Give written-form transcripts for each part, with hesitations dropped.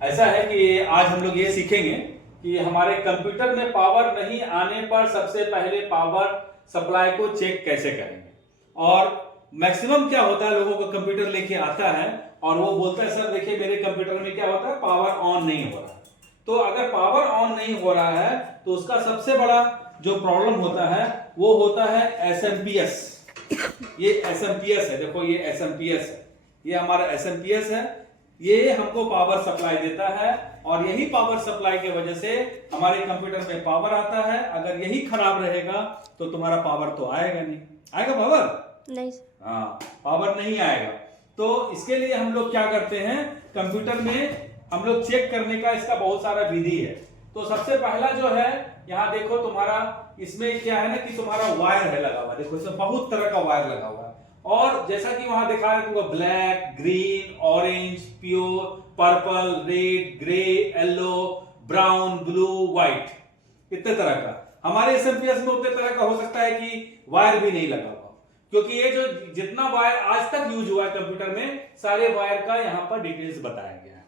ऐसा है कि आज हम लोग ये सीखेंगे कि हमारे कंप्यूटर में पावर नहीं आने पर सबसे पहले पावर सप्लाई को चेक कैसे करेंगे। और मैक्सिमम क्या होता है, लोगों का कंप्यूटर लेके आता है और वो बोलता है सर देखिए मेरे कंप्यूटर में क्या होता है, पावर ऑन नहीं हो रहा। तो अगर पावर ऑन नहीं हो रहा है तो उसका सबसे बड़ा जो प्रॉब्लम होता है वो होता है एसएमपीएस। ये एसएमपीएस है, देखो ये एसएमपीएस है, ये हमारा एसएमपीएस है। ये हमको पावर सप्लाई देता है और यही पावर सप्लाई की वजह से हमारे कंप्यूटर में पावर आता है। अगर यही खराब रहेगा तो तुम्हारा पावर तो आएगा नहीं। आएगा पावर? नहीं। हाँ, पावर नहीं आएगा। तो इसके लिए हम लोग क्या करते हैं, कंप्यूटर में हम लोग चेक करने का इसका बहुत सारा विधि है। तो सबसे पहला जो है, यहाँ देखो तुम्हारा इसमें क्या है ना कि तुम्हारा वायर है लगा हुआ। देखो इसमें बहुत तरह का वायर लगा हुआ है और जैसा कि वहां दिखा रहे तुमको black, green, orange, pure, purple, red, grey, yellow, brown, blue, white, इतने तरह का। हमारे एसएमपीएस में उतने तरह का हो सकता है कि वायर भी नहीं लगा हुआ, क्योंकि ये जो जितना वायर आज तक यूज हुआ है कंप्यूटर में, सारे वायर का यहाँ पर डिटेल्स बताया गया है।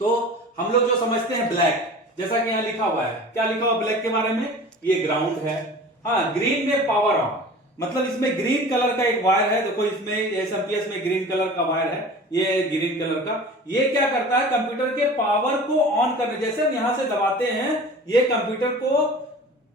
तो हम लोग जो समझते हैं ब्लैक, जैसा कि यहाँ लिखा हुआ है, क्या लिखा हुआ ब्लैक के बारे में, ये ग्राउंड है। हाँ, ग्रीन में पावर ऑन, मतलब इसमें ग्रीन कलर का एक वायर है। देखो इसमें एसएमपीएस में ग्रीन कलर का वायर है, ये ग्रीन कलर का। ये क्या करता है, कंप्यूटर के पावर को ऑन करने, जैसे हम यहां से दबाते हैं ये कंप्यूटर को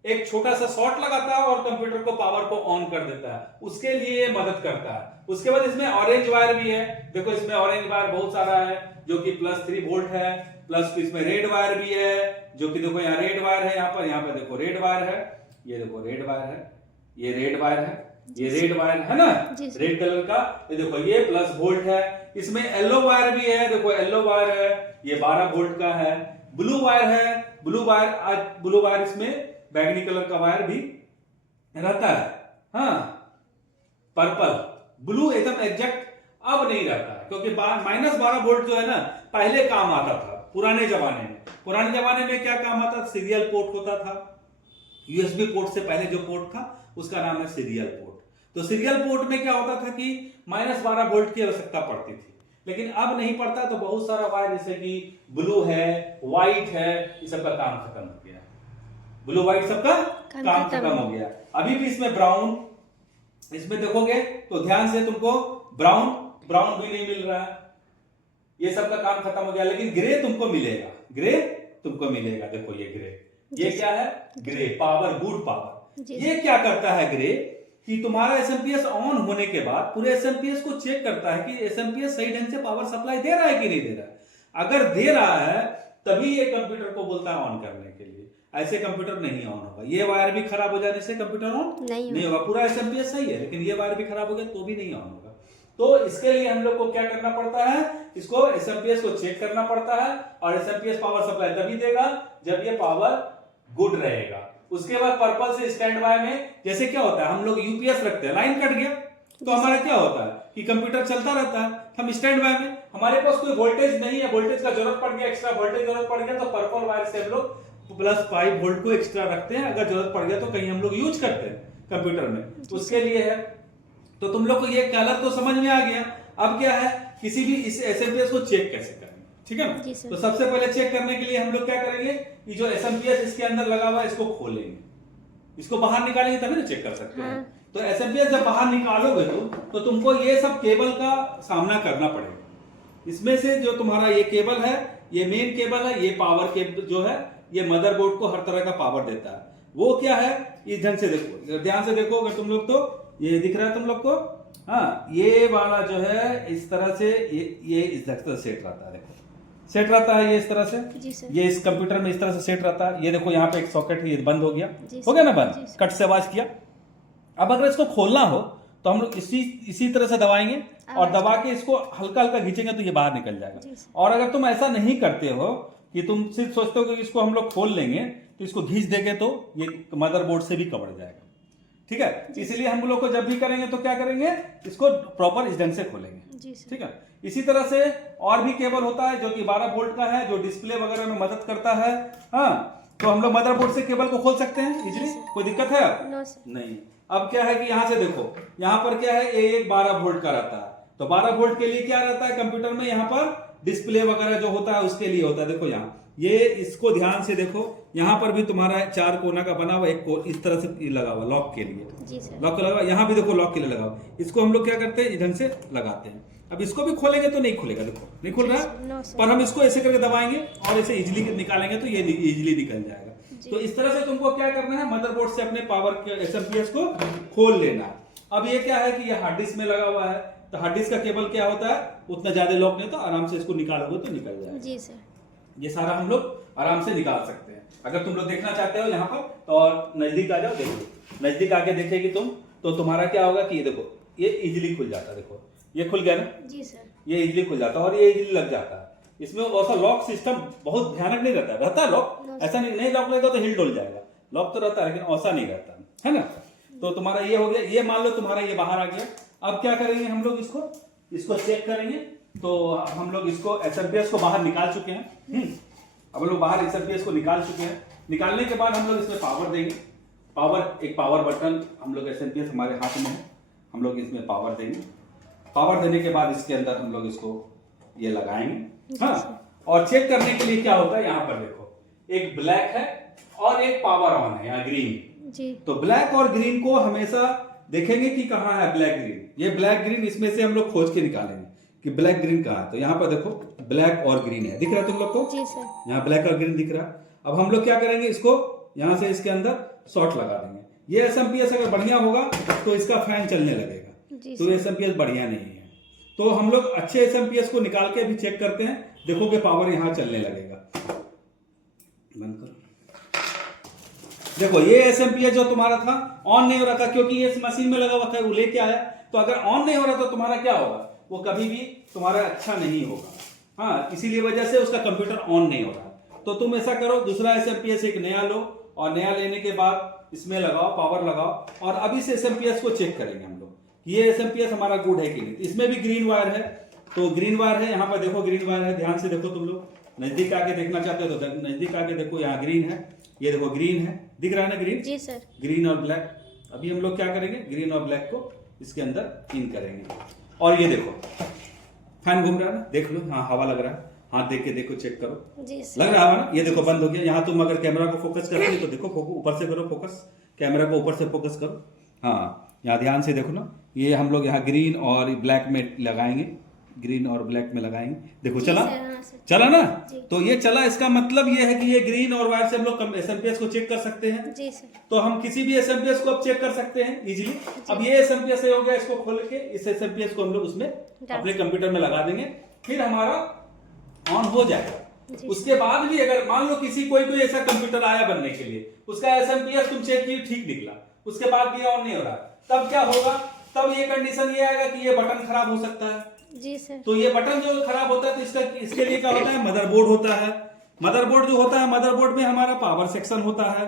एक छोटा सा शॉट लगाता है और कंप्यूटर को पावर को ऑन कर देता है, उसके लिए ये मदद करता है। उसके बाद इसमें ऑरेंज वायर भी है। देखो इसमें ऑरेंज वायर बहुत सारा है जो कि +3 वोल्ट है। प्लस इसमें रेड वायर भी है जो कि देखो यहाँ रेड वायर है, यहाँ पे देखो रेड वायर है, ये देखो रेड वायर है, ये रेड वायर है, ये रेड वायर है ना, रेड कलर का। ये देखो ये प्लस वोल्ट है। इसमें येलो वायर भी है, देखो येलो वायर है, ये 12 वोल्ट का है। ब्लू वायर है, ब्लू वायर इसमें बैगनी कलर का वायर भी रहता है। हाँ, पर्पल, ब्लू एकदम एग्जैक्ट अब नहीं रहता है, क्योंकि -12 वोल्ट जो है ना पहले काम आता था पुराने जमाने में। पुराने जमाने में क्या काम आता था, सीरियल पोर्ट होता था। यूएसबी पोर्ट से पहले जो पोर्ट था उसका नाम है सीरियल पोर्ट। तो सीरियल पोर्ट में क्या होता था कि -12 वोल्ट की आवश्यकता पड़ती थी, लेकिन अब नहीं पड़ता। तो बहुत सारा वायर जैसे कि ब्लू है, व्हाइट है, ये सबका काम खत्म हो गया। ब्लू व्हाइट सबका काम खत्म हो गया। अभी भी इसमें ब्राउन, इसमें देखोगे तो ध्यान से तुमको ब्राउन भी नहीं मिल रहा है, ये सबका काम खत्म हो गया। लेकिन ग्रे तुमको मिलेगा, ग्रे तुमको मिलेगा। देखो ये ग्रे, ये क्या है, ग्रे पावर, गुड पावर। ये क्या करता है ग्रे, कि तुम्हारा एसएमपीएस ऑन होने के बाद पूरे एसएमपीएस को चेक करता है कि एसएमपीएस सही ढंग से पावर सप्लाई दे रहा है कि नहीं दे रहा है। अगर दे रहा है तभी ये कंप्यूटर को बोलता है ऑन करने के लिए, ऐसे कंप्यूटर नहीं ऑन होगा। ये वायर भी खराब हो जाने से कंप्यूटर ऑन नहीं होगा। पूरा एसएमपीएस सही है लेकिन ये वायर भी खराब हो गया तो भी नहीं ऑन होगा। तो इसके लिए हम लोग को क्या करना पड़ता है, इसको एसएमपीएस को चेक करना पड़ता है और एसएमपीएस पावर सप्लाई तभी देगा जब ये पावर गुड रहेगा। उसके बाद पर्पल से स्टैंड बाय में, जैसे क्या होता है हम लोग यूपीएस रखते हैं, लाइन कट गया तो हमारा क्या होता है कि कंप्यूटर चलता रहता है, हम स्टैंड बाय में, हमारे पास कोई वोल्टेज नहीं है, वोल्टेज का जरूरत पड़ गया, एक्स्ट्रा वोल्टेज जरूरत पड़ गया, तो पर्पल वायर से हम लोग +5 वोल्ट को एक्स्ट्रा रखते हैं। अगर जरूरत पड़ गया तो कहीं हम लोग यूज करते हैं कंप्यूटर में, उसके लिए है। तो तुम लोग को ये कलर तो समझ में आ गया। अब क्या है, किसी भी इस एसएमपीएस को चेक कैसे करना, ठीक है ना। तो सबसे पहले चेक करने के लिए हम लोग क्या करेंगे कि जो एसएमपीएस इसके अंदर लगा हुआ है इसको खोलेंगे, इसको बाहर निकालेंगे तभी ना चेक कर सकते हैं। तो एसएमपीएस जब बाहर निकालोगे तो तुमको ये सब केबल का सामना करना पड़ेगा। इसमें से जो तुम्हारा ये केबल है, ये मेन केबल है, ये पावर केबल जो है ये मदरबोर्ड को हर तरह का पावर देता है। वो क्या है, इस ढंग से देखो, ध्यान से देखो अगर तुम लोग, तो ये दिख रहा है तुम लोग को। हाँ, ये वाला जो है इस तरह से ये इस तरह से सेट रहता है, देखो सेट रहता है ये इस तरह से, ये इस कंप्यूटर में इस तरह से सेट रहता है। ये देखो यहाँ पे एक सॉकेट है, ये बंद हो गया ना बंद, कट से आवाज किया। अब अगर इसको खोलना हो तो हम लोग इसी तरह से दबाएंगे और दबा के इसको हल्का हल्का खींचेंगे तो ये बाहर निकल जाएगा। और अगर तुम ऐसा नहीं करते हो कि तुम सिर्फ सोचते हो कि इसको हम लोग खोल लेंगे तो इसको खींच देंगे तो ये मदरबोर्ड से भी कवर जाएगा, ठीक है। इसलिए हम लोग को जब भी करेंगे तो क्या करेंगे, इसको प्रॉपर इस ढंग से खोलेंगे, ठीक है। इसी तरह से और भी केबल होता है जो कि 12 वोल्ट का है, जो डिस्प्ले वगैरह में मदद करता है। हाँ, तो हम लोग मदरबोर्ड से केबल को खोल सकते हैं इजीली, कोई दिक्कत है नहीं। अब क्या है कि यहां से देखो, यहां पर क्या है, एक 12 वोल्ट का रहता है। तो 12 वोल्ट के लिए क्या रहता है कंप्यूटर में, यहाँ पर डिस्प्ले वगैरह जो होता है उसके लिए होता है। देखो यहाँ ये इसको ध्यान से देखो, यहाँ पर भी तुम्हारा 4 कोना का बना हुआ, एक इस तरह से लगा हुआ लॉक के लिए, जी सर। लॉक लगा हुआ, यहाँ भी देखो लॉक के लिए लगा हुआ। इसको हम लोग क्या करते हैं, ढंग से लगाते हैं। अब इसको भी खोलेंगे तो नहीं खुलेगा, देखो नहीं खुल रहा है, पर हम इसको ऐसे करके दबाएंगे और ऐसे इजिली निकालेंगे तो ये इजिली निकल जाएगा। तो इस तरह से तुमको क्या करना है, मदरबोर्ड से अपने पावर के एसएमपीएस को खोल लेना। अब ये क्या है कि ये हार्ड डिस्क में लगा हुआ है, तो हार्ड डिस्क का केबल क्या होता है, उतना ज्यादा लॉक नहीं होता, आराम से इसको निकालोगे तो निकल जाएगा। जी सर। ये सारा हम लोग आराम से निकाल सकते हैं। अगर तुम लोग देखना चाहते हो यहाँ पर तो और नजदीक आ जाओ, देखो नजदीक आके देखेगी तुम तो तुम्हारा क्या होगा कि ये देखो ये इजीली खुल जाता है। देखो ये खुल गया ना, जी सर। ये इजीली खुल जाता है और ये इजीली लग जाता है। इसमें ऐसा लॉक सिस्टम बहुत भयानक नहीं रहता है, रहता है लॉक, ऐसा नहीं लॉक लगेगा तो हिल डोल जाएगा, लॉक तो रहता है लेकिन ऐसा नहीं रहता है ना। तो तुम्हारा ये हो गया, ये मान लो तुम्हारा ये बाहर आ गया। अब क्या करेंगे हम लोग, इसको चेक करेंगे। तो हम लोग इसको एसएमपीएस को बाहर निकाल चुके हैं। अब हम लोग बाहर एसएमपीएस को निकाल चुके हैं। निकालने के बाद हम लोग इसमें पावर देंगे। पावर, एक पावर बटन हम लोग एसएमपीएस हमारे हाथ में है, हम लोग इसमें पावर देंगे। पावर देने के बाद इसके अंदर हम लोग इसको ये लगाएंगे। हाँ, और चेक करने के लिए क्या होता है, यहाँ पर देखो एक ब्लैक है और एक पावर ऑन है, यहाँ ग्रीन जी। तो ब्लैक और ग्रीन को हमेशा देखेंगे कि कहाँ है ब्लैक ग्रीन। ये ब्लैक ग्रीन इसमें से हम लोग खोज के निकालेंगे कि ब्लैक ग्रीन कहाँ है। तो यहाँ पर देखो ब्लैक और ग्रीन है, दिख रहा है तुम लोग को? जी सर। यहाँ ब्लैक और ग्रीन दिख रहा है। अब हम लोग क्या करेंगे, इसको यहाँ से इसके अंदर शॉर्ट लगा देंगे। ये एसएमपीएस अगर बढ़िया होगा तो इसका फैन चलने लगेगा, तो एसएमपीएस बढ़िया नहीं है। तो हम लोग अच्छे एसएमपीएस को निकाल के भी चेक करते हैं। देखो कि पावर यहाँ चलने लगेगा। बंद करो। देखो ये एसएमपीएस जो तुम्हारा था ऑन नहीं हो रहा था, क्योंकि ये इस मशीन में लगा हुआ था, वो लेके आया। तो अगर ऑन नहीं हो रहा तो तुम्हारा क्या होगा, वो कभी भी तुम्हारा अच्छा नहीं होगा। हाँ, इसीलिए वजह से उसका कंप्यूटर ऑन नहीं हो रहा। तो तुम ऐसा करो, दूसरा एसएमपीएस एक नया लो और नया लेने के बाद इसमें लगाओ, पावर लगाओ और अभी से एसएमपीएस को चेक करेंगे हम लोग, ये एसएमपीएस हमारा गुड है कि नहीं। इसमें भी ग्रीन वायर है, तो ग्रीन वायर है, यहाँ पर देखो ग्रीन वायर है, ध्यान से देखो। तुम लोग नजदीक आके देखना चाहते हो तो नजदीक आके देखो, यहाँ ग्रीन है, ये देखो ग्रीन है, दिख रहा है ना ग्रीन? जी सर। ग्रीन और ब्लैक। अभी हम लोग क्या करेंगे, ग्रीन और ब्लैक को इसके अंदर इन करेंगे। और ये देखो फैन घूम रहा है ना, देख लो, हाँ हवा लग रहा है, हाथ देख के देखो, चेक करो। जी सर। लग रहा है ना, ये देखो बंद हो गया। यहाँ तुम अगर कैमरा को फोकस करोगे तो देखो, ऊपर से करो फोकस, कैमरा को ऊपर से फोकस करो। हाँ, यहाँ ध्यान से देखो ना, ये हम लोग यहाँ ग्रीन और ब्लैक में लगाएंगे, ग्रीन और ब्लैक में लगाएंगे। देखो चला, चला ना? तो ये चला, इसका मतलब ये है कि ये ग्रीन और वायर से हम लोग एसएमपीएस को चेक कर सकते हैं। जी सर। तो हम किसी भी एसएमपीएस को अब चेक कर सकते हैं इजीली। अब ये एसएमपीएस हो गया, इसको खोल के इस एसएमपीएस को हम लोग उसमें अपने कंप्यूटर में लगा देंगे, फिर हमारा ऑन हो जाएगा। उसके बाद भी अगर मान लो किसी कोई ऐसा कंप्यूटर आया बनने के लिए, उसका एसएमपीएस तुम चेक किए, ठीक निकला, उसके बाद भी ऑन नहीं हो रहा, तब क्या होगा, तब ये कंडीशन ये आएगा कि ये बटन खराब हो सकता है। जी सर। तो ये बटन जो खराब होता है तो इसके लिए क्या होता है, मदरबोर्ड होता है। मदरबोर्ड जो होता है, मदरबोर्ड में हमारा पावर सेक्शन होता है।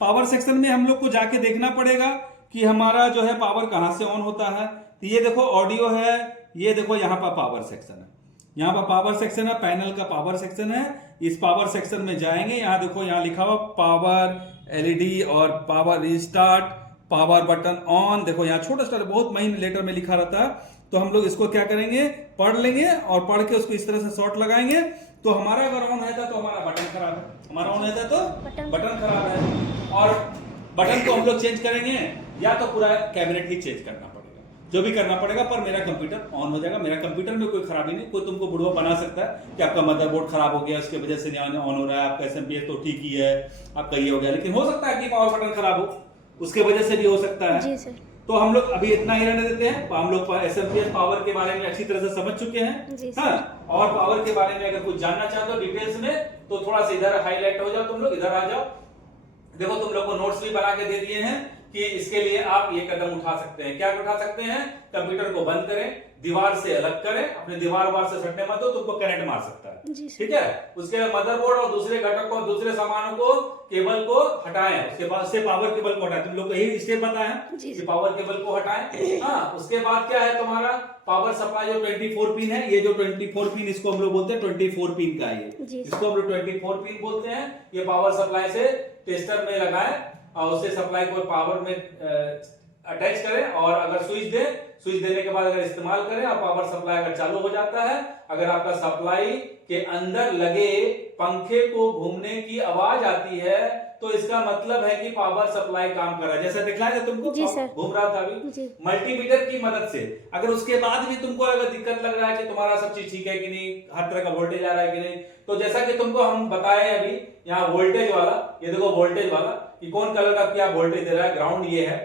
पावर सेक्शन में हम लोग को जाके देखना पड़ेगा कि हमारा जो है पावर कहाँ से ऑन होता है। तो ये देखो ऑडियो है, ये देखो यहाँ पर पावर सेक्शन है, यहाँ पर पावर सेक्शन है, पैनल का पावर सेक्शन है। इस पावर सेक्शन में जाएंगे, यहाँ देखो, यहाँ लिखा हुआ पावर एलईडी और power restart, power button on. देखो यहाँ छोटा सा बहुत महीन लेटर में लिखा रहता है। तो हम लोग इसको क्या करेंगे, पढ़ लेंगे और पढ़ के उसको इस तरह से शॉर्ट लगाएंगे। तो हमारा अगर ऑन रहता तो हमारा बटन खराब है, हमारा ऑन रहता तो बटन खराब है। और बटन को हम लोग चेंज करेंगे या तो पूरा कैबिनेट ही चेंज करना पड़ेगा, जो भी करना पड़ेगा, पर मेरा कंप्यूटर ऑन हो जाएगा। मेरा कंप्यूटर में कोई खराबी नहीं। कोई तुमको बुढ़वा बना सकता है कि आपका मदरबोर्ड खराब हो गया, उसकी वजह से ऑन हो रहा है, आपका एसएमपीएस तो ठीक ही है, आपका ये हो गया, लेकिन हो सकता है कि पावर बटन खराब हो, उसके वजह से भी हो सकता है। जी सर। तो हम लोग अभी इतना ही रहने देते हैं। हम लोग एसएमपीएस पावर के बारे में अच्छी तरह से समझ चुके हैं। हाँ, और पावर के बारे में अगर कुछ जानना चाहते हो डिटेल्स में तो थोड़ा सा इधर हाईलाइट हो जाओ, तुम लोग इधर आ जाओ। देखो तुम लोग को नोट्स भी बना के दे दिए हैं कि इसके लिए आप ये कदम उठा सकते हैं। क्या उठा सकते हैं, कंप्यूटर को बंद करें, दीवार से अलग करें, अपने दीवार से सटने मत दो, तुमको करंट मार सकता है। ठीक है, उसके मदरबोर्ड और दूसरे घटकों, दूसरे सामानों को, केबल को हटाएं, उसके बाद से पावर केबल को हटाएं। तुम लोग को यही स्टेप बताया कि पावर केबल को हटाएं। हाँ, उसके बाद क्या है तुम्हारा पावर सप्लाई जो 24 पिन है, ये जो 24 पिन इसको हम लोग बोलते हैं 24 पिन का, ये इसको हम लोग 24 पिन बोलते हैं। ये पावर सप्लाई से टेस्टर में लगाएं और उससे सप्लाई को पावर में अटैच करें और अगर स्विच दें स्विच देने के बाद अगर इस्तेमाल करें और पावर सप्लाई अगर चालू हो जाता है, अगर आपका सप्लाई के अंदर लगे पंखे को घूमने की आवाज आती है तो इसका मतलब है कि पावर सप्लाई काम कर रहा है। जैसे दिखलाया तुमको घूम रहा था अभी मल्टीमीटर की मदद से। अगर उसके बाद भी तुमको अगर दिक्कत लग रहा है कि तुम्हारा सब चीज ठीक है कि नहीं, हर तरह का वोल्टेज आ रहा है कि नहीं, तो जैसा कि तुमको हम बताए अभी यहाँ वोल्टेज वाला, ये देखो वोल्टेज वाला कि कौन कलर का क्या वोल्टेज दे रहा है, ग्राउंड ये है।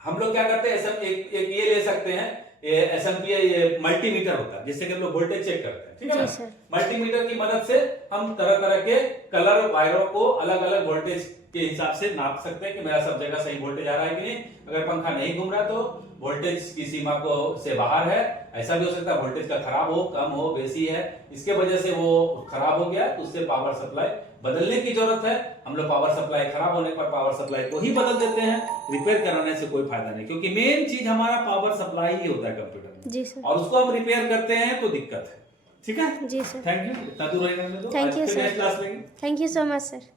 हम लोग क्या करते हैं, एक ये ले सकते हैं, ये एसएमपी ये मल्टीमीटर होता है जिससे कि हम लोग वोल्टेज चेक करते हैं, ठीक है ना। मल्टीमीटर की मदद से हम तरह तरह के कलर वायरों को अलग अलग वोल्टेज के हिसाब से नाप सकते हैं कि मेरा सब जगह सही वोल्टेज आ रहा है कि नहीं। अगर पंखा नहीं घूम रहा तो वोल्टेज की सीमा को से बाहर है, ऐसा भी हो सकता है वोल्टेज का खराब हो, कम हो, बेसी है, इसके वजह से वो खराब हो गया तो उससे पावर सप्लाई बदलने की जरूरत है। हम लोग पावर सप्लाई खराब होने पर पावर सप्लाई को ही बदल देते हैं, रिपेयर कराने से कोई फायदा नहीं, क्योंकि मेन चीज हमारा पावर सप्लाई ही होता है कंप्यूटर में। जी सर। और उसको हम रिपेयर करते हैं तो दिक्कत है, ठीक है। जी सर। थैंक यू, इतना दूर रहेगा। Thank you sir. क्लास लेंगे। Thank you so much sir.